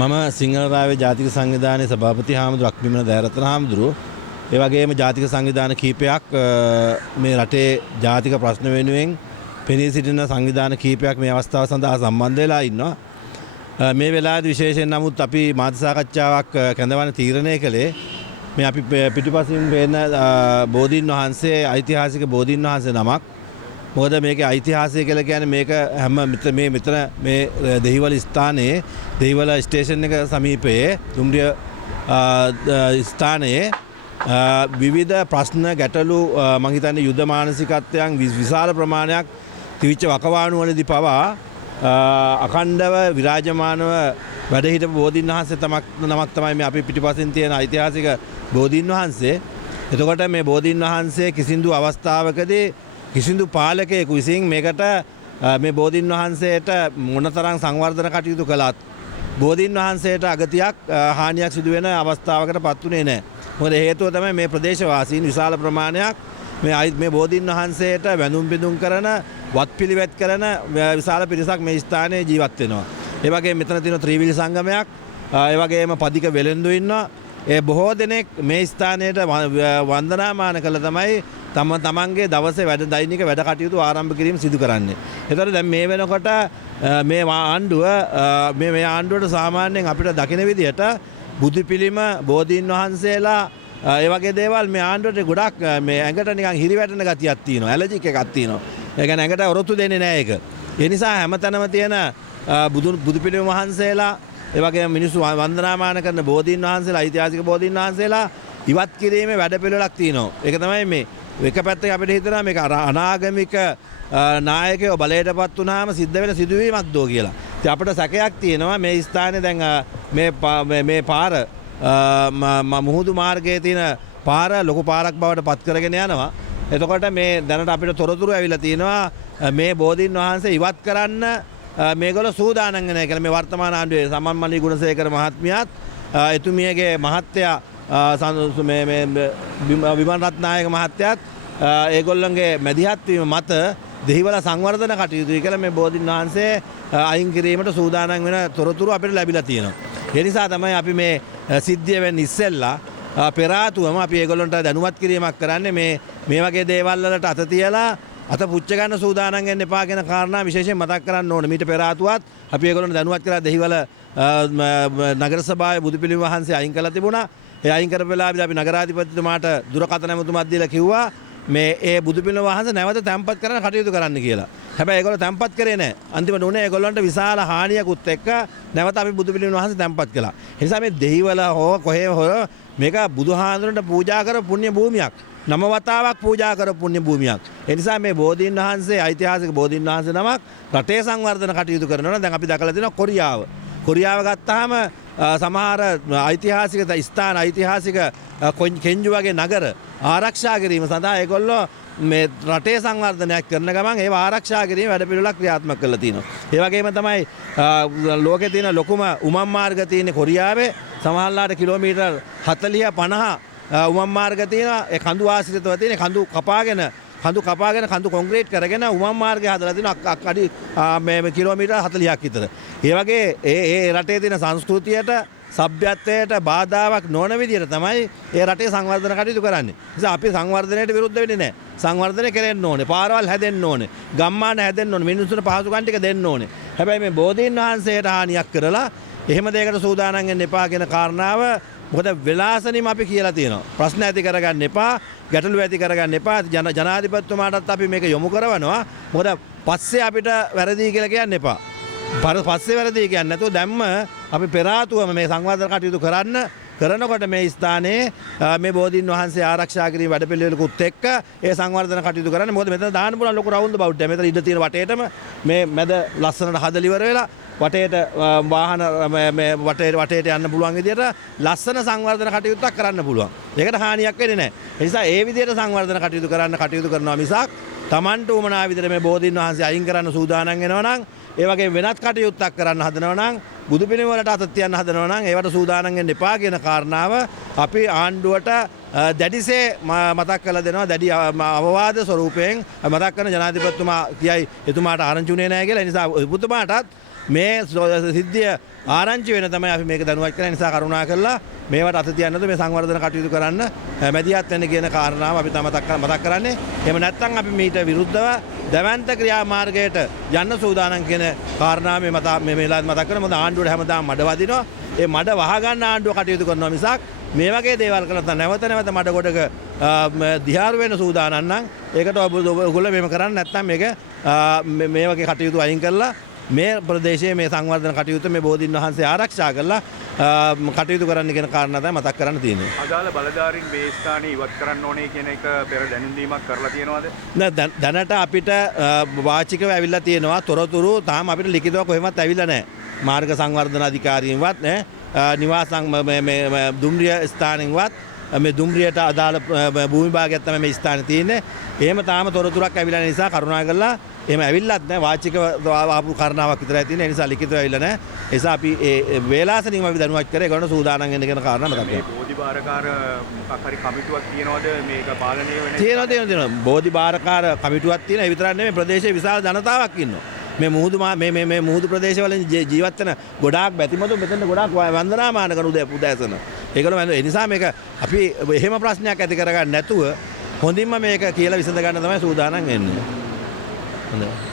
මම සිංහලරාවේ ජාතික සංවිධානයේ සභාපති හාමුදුරුවෝ අක්බිමන දයරත්න හාමුදුරුවෝ ඒ වගේම ජාතික සංවිධාන කීපයක් මේ රටේ ජාතික ප්‍රශ්න වෙනුවෙන් පෙනී සිටින සංවිධාන කීපයක් මේ අවස්ථාව සඳහා සම්බන්ධ වෙලා ඉන්නවා. මේ වෙලාවේදී විශේෂයෙන් නමුත් අපි මාධ්‍ය සාකච්ඡාවක් කැඳවන්න තීරණය කළේ මේ අපි පිටුපසින් වෙන බෝධීන් වහන්සේ ඓතිහාසික බෝධීන් වහන්සේ නමක්. මොකද මේකේ ඓතිහාසික කියලා කියන්නේ මේක හැම මෙතන මේ දෙහිවල ස්ථානයේ දෙහිවල ස්ටේෂන් එක සමීපයේ දුම්රිය ස්ථානයේ විවිධ ප්‍රශ්න ගැටලු මම හිතන්නේ යුද මානසිකත්වයන් විශාල ප්‍රමාණයක් තිවිච්ච වකවාණු වලදී පවා අඛණ්ඩව විරාජමානව වැඩ හිටපු බෝධීන් වහන්සේ නමක් තමයි මේ අපි පිටිපසින් තියෙන ඓතිහාසික බෝධීන් වහන්සේ. එතකොට මේ බෝධීන් වහන්සේ කිසිදු අවස්ථාවකදී කිසිදු පාලකයෙකු විසින් මේකට මේ බෝධීන් වහන්සේට මොනතරම් සංවර්ධන කටයුතු කළත් බෝධීන් වහන්සේට අගතියක් හානියක් සිදු වෙන අවස්ථාවකට පත් වුණේ නැහැ. මොකද හේතුව තමයි මේ ප්‍රදේශවාසීන් විශාල ප්‍රමාණයක් මේ බෝධීන් වහන්සේට වැඳුම් පිදුම් කරන වත්පිළිවෙත් කරන විශාල පිරිසක් මේ ස්ථානයේ ජීවත් වෙනවා. ඒ වගේම මෙතන තියෙන ත්‍රිවිල් සංගමයක්, ඒ වගේම පදික වෙළෙන්දු ඉන්නවා. ඒ බොහෝ දෙනෙක් මේ ස්ථානයට වන්දනාමාන කළ තමයි තමන්ගේ දවසේ දෛනික වැඩ කටයුතු ආරම්භ කිරීම සිදු කරන්නේ. ඒතර දැන් මේ වෙනකොට මේ ආණ්ඩුවට සාමාන්‍යයෙන් අපිට දකින විදිහට බුදු පිළිම බෝධීන් වහන්සේලා ඒ වගේ දේවල් මේ ආණ්ඩුවට ගොඩක් මේ ඇඟට නිකන් හිරිවැටෙන ගතියක් තියෙනවා. ඇලර්ජික් එකක් තියෙනවා. ඒ කියන්නේ ඇඟට ඔරොත්තු දෙන්නේ නැහැ ඒක. ඒ නිසා හැමතැනම තියෙන බුදු පිළිම වහන්සේලා ඒ වගේම මිනිස්සු වන්දනාමාන කරන බෝධීන් වහන්සේලා ඓතිහාසික බෝධීන් වහන්සේලා ඉවත් කිරීමේ වැඩපිළිවෙලක් තියෙනවා. ඒක තමයි මේ එක පැත්තක අපිට හිතනවා මේක අනාගමික නායකයෝ බලයටපත් වුණාම සිද්ධ වෙන සිදුවීමක් දෝ කියලා. ඉතින් අපිට සැකයක් තියෙනවා මේ ස්ථානේ දැන් මේ පාර මුහුදු මාර්ගයේ තියෙන පාර ලොකු පාරක් බවට පත් කරගෙන යනවා. එතකොට මේ දැනට අපිට තොරතුරු ඇවිල්ලා තියෙනවා මේ බෝධීන් වහන්සේ ඉවත් කරන්න මේගොල්ලෝ සූදානම් වෙනවා කියලා. මේ වර්තමාන ආණ්ඩුවේ සමන්මලි ගුණසේකර මහත්මියත් එතුමියගේ මහත්තයා විමල් රත්නායක මහත්තයාත් ඒගොල්ලන්ගේ මැදිහත් වීම මත දෙහිවල සංවර්ධන කටයුතුයි කියලා මේ බෝධීන් වහන්සේ අයින් කිරීමට සූදානම් වෙන තොරතුරු අපිට ලැබිලා තියෙනවා. ඒ නිසා තමයි අපි මේ සිද්ධිය වෙන්න ඉස්සෙල්ලා පෙර ආතුවම අපි ඒගොල්ලන්ට දැනුවත් කිරීමක් කරන්නේ මේ වගේ දේවල් වලට අත තියලා අත පුච්ච ගන්න සූදානම් වෙන්න එපා කියන කාරණා විශේෂයෙන් මතක් කරන්න ඕනේ. මීට පෙර ආතුවත් අපි ඒගොල්ලන්ට දැනුවත් කරලා දෙහිවල නගර සභාවේ බුදු පිළිම වහන්සේ අයින් කළා තිබුණා. ඒ අයින් කරපු වෙලාවේදී අපි නගරාධිපතිතුමාට දුරකථන ඇමතුමක් දීලා කිව්වා මේ බුදු පිළිම වහන්සේ නැවත තැන්පත් කරන්න කටයුතු කරන්න කියලා. හැබැයි ඒගොල්ලෝ තැන්පත් කරේ නැහැ. අන්තිමට උනේ ඒගොල්ලන්ට විශාල හානියකුත් එක්ක නැවත අපි බුදු පිළිම වහන්සේ තැන්පත් කළා. ඒ නිසා මේ දෙහිවල හෝ කොහේ හෝ මේක බුදුහාඳුනට පූජා කරපු පුණ්‍ය භූමියක්. නම වතාවක් පූජා කරපු පුණ්‍ය භූමියක්. ඒ නිසා මේ බෝධීන් වහන්සේ ඓතිහාසික බෝධීන් වහන්සේ නමක් රටේ සංවර්ධන කටයුතු කරනවා. දැන් අපි දැකලා තියෙනවා කොරියාව. කොරියාව ගත්තාම සමහර ඓතිහාසික ස්ථාන ඓතිහාසික කෙන්ජු වගේ නගර ආරක්ෂා කිරීම සඳහා ඒගොල්ලෝ මේ රටේ සංවර්ධනයක් කරන ගමන් ඒව ආරක්ෂා කිරීම වැඩපිළිවෙලක් ක්‍රියාත්මක කරලා තිනවා. ඒ වගේම තමයි ලෝකේ තියෙන ලොකුම උමම් මාර්ග තියෙන කොරියාවේ සමහරලාට කිලෝමීටර් 40 50 උමම් මාර්ග තියෙනවා. ඒ කඳු ආශ්‍රිතව තියෙන කඳු කපාගෙන කඳු කොන්ක්‍රීට් කරගෙන උමම් මාර්ගය හදලා තිනවා අඩි මේ කිලෝමීටර් 40ක් විතර. ඒ වගේ ඒ රටේ තියෙන සංස්කෘතියට සભ્યත්වයට බාධාවක් නොවන විදිහට තමයි ඒ රටේ සංවර්ධන කටයුතු කරන්නේ. නිසා අපි සංවර්ධනයට විරුද්ධ වෙන්නේ නැහැ. සංවර්ධනය කරන්න ඕනේ. පාරවල් හැදෙන්න ඕනේ. ගම්මාන හැදෙන්න ඕනේ. මිනිස්සුන්ට පහසුකම් ටික දෙන්න ඕනේ. හැබැයි මේ බෝධීන් වහන්සේට හානියක් කරලා එහෙම දෙයකට සූදානම් වෙන්න එපා කියන කාරණාව මොකද වෙලාසනින්ම අපි කියලා තියෙනවා. ප්‍රශ්න ඇති කරගන්න එපා, ගැටලු ඇති කරගන්න එපා. ජනාධිපතිතුමාටත් අපි මේක යොමු කරනවා. මොකද පස්සේ අපිට වැරදි කියලා කියන්න එපා. පස්සේ වැරදි කියන්නේ නැතුව දැම්ම අපි පෙර ආතුවම මේ සංවර්ධන කටයුතු කරනකොට මේ ස්ථානයේ මේ බෝධීන් වහන්සේ ආරක්ෂා කිරීම වැඩපිළිවෙලකුත් එක්ක ඒ සංවර්ධන කටයුතු කරන්නේ. මොකද මෙතන දාන්න පුළුවන් ලොකු රවුන්ඩ් බවුට් එක. මෙතන ඉඳ තියෙන වටේටම මේ මැද ලස්සනට හදලා ඉවර වෙලා වටේට වාහන මේ වටේට යන්න පුළුවන් විදිහට ලස්සන සංවර්ධන කටයුත්තක් කරන්න පුළුවන්. ඒකට හානියක් වෙන්නේ නැහැ. ඒ නිසා ඒ විදිහට සංවර්ධන කටයුතු කරනවා මිසක් Tamanට උමනා විදිහට මේ බෝධීන් වහන්සේ අයින් කරන්න සූදානම් වෙනවා නම් ඒ වගේ වෙනත් කටයුත්තක් කරන්න හදනවා නම් බුදු පිළිම වලට අත තියන්න හදනවා නම් ඒවට සූදානම් වෙන්න එපා කියන කාරණාව අපි ආණ්ඩුවට දැඩිසේ මතක් කරලා දෙනවා. දැඩි අවවාද ස්වරූපයෙන් මතක් කරන ජනාධිපතිතුමා කියයි එතුමාට ආරංචි උනේ නැහැ කියලා. ඒ නිසා එතුමාටත් මේ සිද්ධිය ආරංචි වෙන තමයි අපි මේක දැනුවත් කරන නිසා කරුණා කරලා මේවට අත තියන්න නැතුව මේ සංවර්ධන කටයුතු කරන්න මැදිහත් වෙන්න කියන කාරණාව අපි මතක් කරන්නේ. එහෙම නැත්නම් අපි මීට විරුද්ධව දැවැන්ත ක්‍රියාමාර්ගයට යන්න සූදානම් කියන කාරණාව මේ වෙලාවට මතක් කරන මොකද ආණ්ඩුවට හැමදාම මඩ වදිනවා. ඒ මඩ වහගන්න ආණ්ඩුව කටයුතු කරනවා මිසක් මේ වගේ දේවල් කළා නැවත මඩ ගොඩක දිහාරු වෙන සූදානම් නම් ඒකට ඔයගොල්ලෝ මේව කරන්නේ නැත්නම් මේක මේ වගේ කටයුතු අයින් කරලා මේ ප්‍රදේශයේ මේ සංවර්ධන කටයුතු මේ බෝධීන් වහන්සේ ආරක්ෂා කරලා කටයුතු කරන්න කියන කාරණා තමයි මතක් කරන්න තියෙන්නේ. අදාළ බලධාරීන් මේ ස්ථානේ ඉවත් කරන්න ඕනේ කියන එක පෙර දැනුම් දීමක් කරලා තියෙනවද? දැනට අපිට වාචිකව ඇවිල්ලා තියෙනවා තොරතුරු තාම අපිට ලිඛිතව කොහෙවත් ඇවිල්ලා නැහැ. මාර්ග සංවර්ධන අධිකාරියෙන්වත් නිවාස දුම්රිය ස්ථානෙන්වත් මේ දුම්රියට අදාළ භූමි භාගයක් තමයි මේ ස්ථානේ තියෙන්නේ. එහෙම තාම තොරතුරක් ඇවිල්ලා නිසා කරුණාකරලා එහෙම ඇවිල්ලත් නැහැ වාචිකව ආපු කාරණාවක් විතරයි තියෙන්නේ. ඒ නිසා ලිඛිතව ඇවිල්ලා නැහැ. ඒ නිසා අපි ඒ වේලාසනින්ම අපි දැනුවත් කරේ ඒගොල්ලෝ සූදානම් වෙන්න කියන කාරණා මතක් කරගන්න. මේ බෝධිභාරකාර මොකක් හරි කමිටුවක් තියෙනවද මේක පාලනය වෙන? තියෙනවා. බෝධිභාරකාර කමිටුවක් තියෙනවා. ඒ විතරක් නෙමෙයි ප්‍රදේශයේ විශාල ජනතාවක් ඉන්නවා. මේ මුහුදු ප්‍රදේශවලින් ජීවත් වෙන ගොඩාක් බැතිමතු මෙතන ගොඩාක් වන්දනාමාන කරන උදෑසන. ඒකලම ඒ නිසා මේක අපි එහෙම ප්‍රශ්නයක් ඇති කරගන්න නැතුව හොඳින්ම මේක කියලා විසඳ ගන්න තමයි සූදානම් වෙන්නේ. හොඳයි.